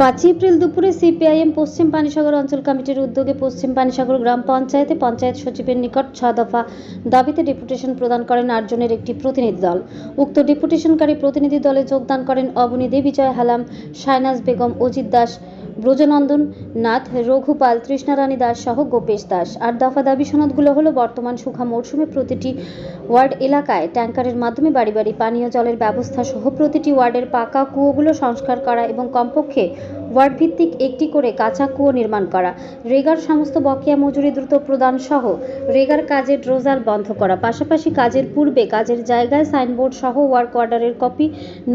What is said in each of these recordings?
পাঁচই এপ্রিল দুপুরে সিপিআইএম পশ্চিম পানিসাগর অঞ্চল কমিটির উদ্যোগে পশ্চিম পানিসাগর গ্রাম পঞ্চায়েতে পঞ্চায়েত সচিবের নিকট ছ দফা দাবিতে ডেপুটেশন প্রদান করেন আটজনের একটি প্রতিনিধি দল। উক্ত ডেপুটেশনকারী প্রতিনিধি দলে যোগদান করেন অবনী দেবী জয় হালাম শায়নাজ বেগম, অজিত দাস ব্রজনন্দন, নাথ, রঘুপাল তৃষ্ণারানী দাস সহ গোপেশ দাস। আর দফা দাবি সনদগুলো হলো বর্তমান সুখা মরশুমে প্রতিটি ওয়ার্ড এলাকায় ট্যাঙ্কারের মাধ্যমে বাড়ি বাড়ি পানীয় জলের ব্যবস্থা সহ প্রতিটি ওয়ার্ডের পাকা কুয়োগুলো সংস্কার করা এবং কমপক্ষে ওয়ার্ড ভিত্তিক একটি করে কাঁচা কুয়ো নির্মাণ করা। রেগার সমস্ত বকেয়া মজুরি দ্রুত প্রদান সহ রেগার কাজের ড্রোজার বন্ধ করা। পাশাপাশি কাজের পূর্বে কাজের জায়গায় সাইনবোর্ড সহ ওয়ার্ক অর্ডারের কপি,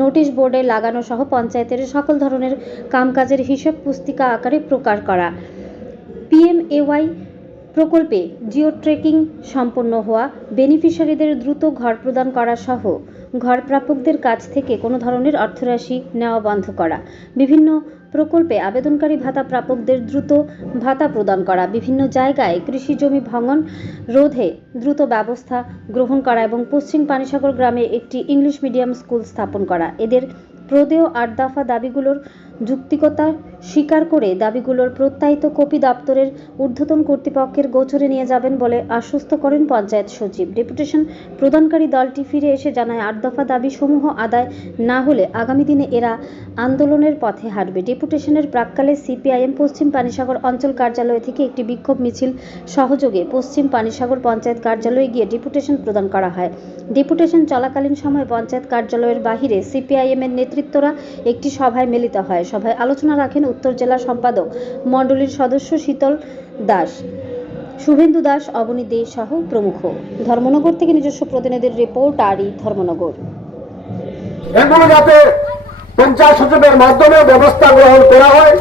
নোটিশ বোর্ডে লাগানো সহ পঞ্চায়েতের সকল ধরনের কামকাজের হিসেব পুস্তিকা আকারে প্রকার করা। পিএমএওয়াই প্রকল্পে জিও ট্রেকিং সম্পন্ন হওয়া বেনিফিশিয়ারিদের দ্রুত ঘর প্রদান করা সহ ঘর প্রাপকদের কাছ থেকে কোনো ধরনের অর্থরাশি নেওয়া বন্ধ করা। বিভিন্ন প্রকল্পে আবেদনকারী ভাতা প্রাপকদের দ্রুত ভাতা প্রদান করা। বিভিন্ন জায়গায় কৃষি জমি ভাঙন রোধে দ্রুত ব্যবস্থা গ্রহণ করা এবং পশ্চিম পানিসাগর গ্রামে একটি ইংলিশ মিডিয়াম স্কুল স্থাপন করা। এদের প্রদেয় আট দফা দাবিগুলোর যুক্তিকতা স্বীকার করে দাবিগুলোর প্রত্যায়িত কপি দপ্তরের ঊর্ধ্বতন কর্তৃপক্ষের গোচরে নিয়ে যাবেন বলে আশ্বস্ত করেন পঞ্চায়েত সচিব। ডেপুটেশন প্রদানকারী দলটি ফিরে এসে জানায়, আট দফা দাবি সমূহ আদায় না হলে আগামী দিনে এরা আন্দোলনের পথে হাঁটবে। ডেপুটেশনের প্রাককালে সিপিআইএম পশ্চিম পানিসাগর অঞ্চল কার্যালয় থেকে একটি বিক্ষোভ মিছিল সহযোগে পশ্চিম পানিসাগর পঞ্চায়েত কার্যালয়ে গিয়ে ডেপুটেশন প্রদান করা হয়। ডেপুটেশন চলাকালীন সময় পঞ্চায়েত কার্যালয়ের বাহিরে সিপিআইএম এর নেতৃত্বরা একটি সভায় মিলিত হয়। সভায় আলোচনা রাখেন উত্তর জেলা সম্পাদক মণ্ডলীর সদস্য শীতল দাস, শুভেন্দু দাস, অবনী দে সহ প্রমুখ। ধর্মনগর থেকে নিজস্ব প্রতিনিধির রিপোর্ট, আরই ধর্মনগর। এগুলো যাতে পঞ্চায়েত সচিবের মাধ্যমে ব্যবস্থা গ্রহণ করা হয়,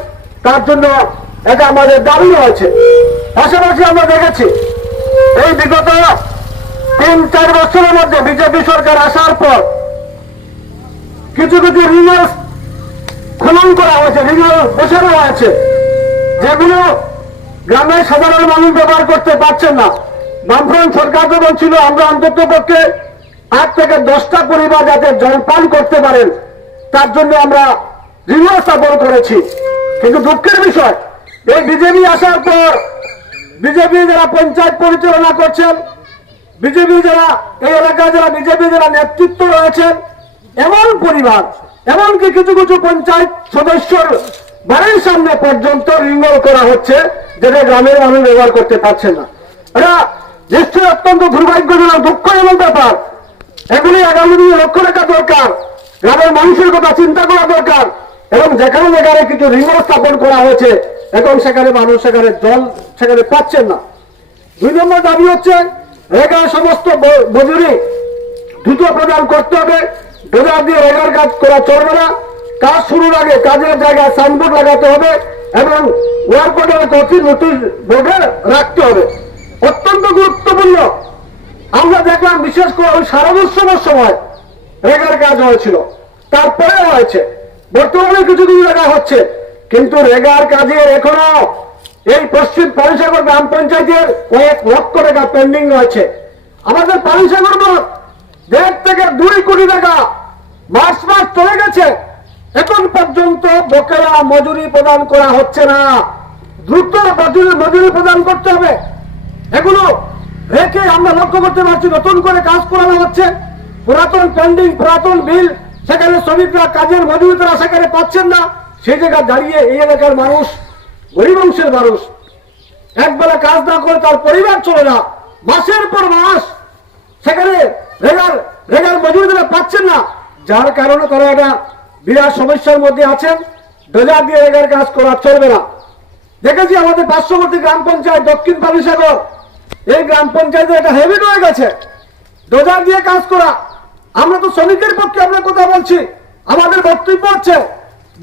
তার জন্য এটা আমাদের দাবি রয়েছে। পাশাপাশি আমরা দেখেছি, এই বিগত তিন, চার বছরের মধ্যে বিজেপি সরকার আসার পর কিছু কিছু রিনিউজ খনন করা হয়েছে রিনিউজ বসানো হয়েছে। যেগুলো গ্রামের সাধারণ মানুষ ব্যবহার করতে পারছেন না। বামফ্রন্ট সরকার তো বলছিল, আমরা অন্তত পক্ষে আট থেকে দশটা পরিবার যাতে জলপান করতে পারেন, তার জন্য আমরা রিনিউ স্থাপন করেছি। কিন্তু দুঃখের বিষয়, এই বিজেপি আসার পর বিজেপি যারা পঞ্চায়েত পরিচালনা করছেন, বিজেপি যারা, এই এলাকায় যারা বিজেপি যারা নেতৃত্ব রয়েছেন, এমন পরিবার এমনকি কিছু কিছু পঞ্চায়েত সদস্যর বাড়ির সামনে পর্যন্ত রিঙ্গল করা হচ্ছে, যেটা গ্রামের মানুষ ব্যবহার করতে পারছে না। এটা নিশ্চয়ই অত্যন্ত দুর্ভাগ্যজনক, দুঃখজনক ব্যাপার। এগুলি আগামী দিনে লক্ষ্য রাখা দরকার, গ্রামের মানুষের কথা চিন্তা করা দরকার, এবং যেখানে যেখানে কিছু রিঙ্গল স্থাপন করা হয়েছে, এখন সেখানে মানুষ সেখানে জল সেখানে পাচ্ছেন না। দুই নম্বর দাবি হচ্ছে রেগার সমস্ত মজুরি দ্রুত প্রদান করতে হবে। ডোজার দিয়ে রেগার কাজ করা চলবে না। কাজ শুরুর আগে কাজের জায়গায় সাইনবোর্ড লাগাতে হবে এবং ওয়ার্ক অর্ডারের কপি নোটিশ বোর্ডে রাখতে হবে। অত্যন্ত গুরুত্বপূর্ণ। আমরা দেখলাম বিশেষ করে ওই শারদোৎসবের সময় রেগার কাজ হয়েছিল। তারপরে হয়েছে। বর্তমানে কিছু কিছু জায়গা হচ্ছে। কিন্তু রেগার কাজের এখনও এই পশ্চিম পানিসাগর গ্রাম পঞ্চায়েতের কয়েক লক্ষ টাকা পেন্ডিং রয়েছে। আমাদের পানিসাগর দেড় থেকে দুই কোটি টাকা মার্চ মাস চলে গেছে। এখন পর্যন্ত বকেয়া মজুরি প্রদান করা হচ্ছে না। দ্রুত মজুরি প্রদান করতে হবে। এগুলো রেখে আমরা লক্ষ্য করতে পারছি, নতুন করে কাজ করানো হচ্ছে। পুরাতন পেন্ডিং পুরাতন বিল সেখানে শ্রমিকরা কাজের মজুরি তারা সেখানে পাচ্ছেন না। সেই জায়গায় দাঁড়িয়ে এই এলাকার মানুষ, গরিব অংশের মানুষ। একবেলা কাজ না করে তার পরিবার চলে না। মাসের পর মাস সেখানে রেগার না, যার কারণে তারা একটা বিরাট সমস্যার মধ্যে আছেন। ডোজার দিয়ে রেগার কাজ করা চলবে না। দেখেছি আমাদের পার্শ্ববর্তী গ্রাম পঞ্চায়েত দক্ষিণ পালিসাগর। এই গ্রাম পঞ্চায়েতের একটা হেভিট হয়ে গেছে। ডোজার দিয়ে কাজ করা। আমরা তো শ্রমিকের পক্ষে আমরা কথা বলছি। আমাদের বক্তব্য হচ্ছে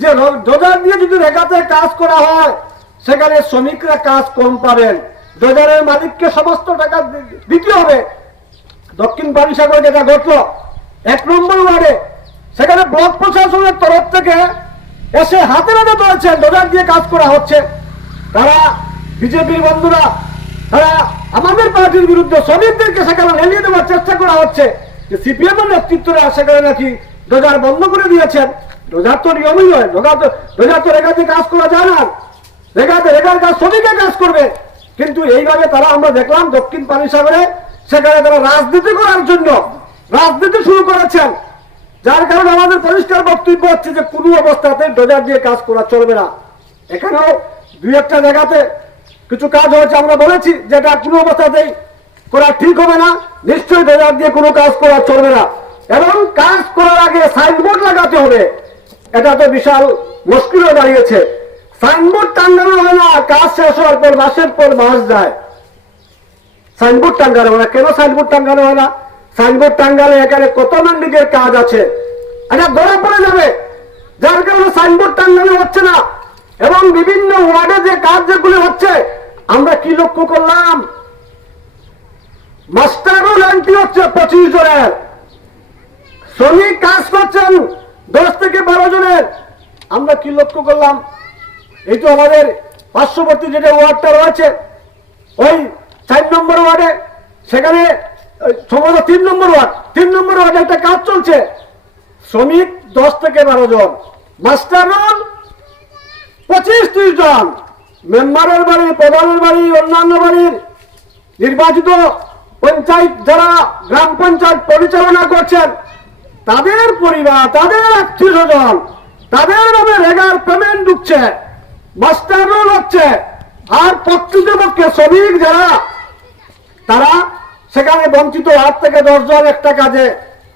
যে ডোজার দিয়ে যদি রেগাতে কাজ করা হয়, সেখানে শ্রমিকরা কাজ কম পাবেন। ডোজারের মালিককে সমস্ত টাকা দিতে হবে। দক্ষিণ পানিসাগর যেটা ঘটলো এক নম্বর ওয়ার্ডে। সেখানে ব্লক প্রশাসনের তরফ থেকে এসে হাতে হাতে ধরেছে ডোজার দিয়ে কাজ করা হচ্ছে। তারা বিজেপির বন্ধুরা, তারা আমাদের পার্টির বিরুদ্ধে শ্রমিকদেরকে সেখানে লেলিয়ে দেওয়ার চেষ্টা করা হচ্ছে। যে সিপিএম এর নেতৃত্বরা সেখানে নাকি ডোজার বন্ধ করে দিয়েছেন। রোজার তো নিয়মই নয় রোজা তো রোজা তো রেখাতে কাজ করা যায় না। রেখাতে রেখার কাজ শ্রমিকে কাজ করবে। কিন্তু এইভাবে তারা আমরা দেখলাম দক্ষিণ পানিসাগরে, সেখানে তারা রাজনীতি করার জন্য রাজনীতি শুরু করেছেন। যার কারণে আমাদের পরিষ্কার বক্তব্য হচ্ছে যে কোনো অবস্থাতে ডোজার দিয়ে কাজ করা চলবে না। এখানেও দুই একটা জায়গাতে কিছু কাজ হয়েছে, আমরা বলেছি যেটা কোনো অবস্থাতেই করা ঠিক হবে না, নিশ্চয়ই ডোজার দিয়ে কোনো কাজ করা চলবে না। এবং কাজ করার আগে সাইনবোর্ড লাগাতে হবে। এটা তো বিশাল মুশকিল হয়ে দাঁড়িয়েছে। সাইনবোর্ড টাঙ্গানো হবে না, কাজ শেষ হওয়ার পর, মাসের পর মাস যায়। সাইনবোর্ড টাঙ্গানো হয় না। কেন সাইনবোর্ড টাঙ্গানো হয় না? সাইনবোর্ড টাঙ্গালে এখানে কত মান্ডিকের কাজ আছে? এটা ধরা পড়ে যাবে। যার কারণে সাইনবোর্ড টাঙ্গানো হচ্ছে না। এবং বিভিন্ন ওয়ার্ডে যে কাজ যেগুলো হচ্ছে, আমরা কি লক্ষ্য করলাম? মাস্টারও ল্যান্টি হচ্ছে পঁচিশ জনের। শ্রমিক কাজ করছেন দশ থেকে বারো জনের। আমরা কি লক্ষ্য করলাম? এই তো আমাদের পার্শ্ববর্তী যেটা ওয়ার্ডটা রয়েছে, ওই চার নম্বর ওয়ার্ডে, সেখানে সম্ভবত তিন নম্বর ওয়ার্ড। তিন নম্বর ওয়ার্ডে একটা কাজ চলছে। শ্রমিক দশ থেকে বারো জন পঁচিশ ত্রিশ জন, মেম্বারের বাড়ি, প্রধানের বাড়ি, অন্যান্য বাড়ির নির্বাচিত পঞ্চায়েত যারা গ্রাম পঞ্চায়েত পরিচালনা করছেন, তাদের পরিবার, তাদের আত্মীয় স্বজন, তাদের নামে রেগার পেমেন্ট ঢুকছে, মাস্টার রোল হচ্ছে। আর প্রকৃতপক্ষে শ্রমিক যারা সেখানে বঞ্চিত আট থেকে দশ জন, একটা কাজে।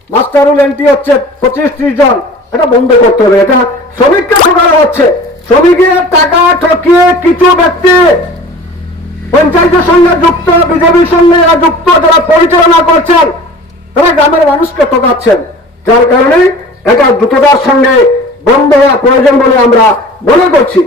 মাস্টারুল এন্ট্রি হচ্ছে পঁচিশ ত্রিশ জন। এটা বন্ধ করতে হবে। এটা শ্রমিককে ঠকানো হচ্ছে। শ্রমিকের টাকা ঠকিয়ে কিছু ব্যক্তি পঞ্চায়েতের সঙ্গে যুক্ত, বিজেপির সঙ্গে যুক্ত যারা পরিচালনা করছেন, তারা গ্রামের মানুষকে ঠকাচ্ছেন। যার কারণে এটা দ্রুততার সঙ্গে বন্ধ হওয়া প্রয়োজন বলে আমরা মনে করছি।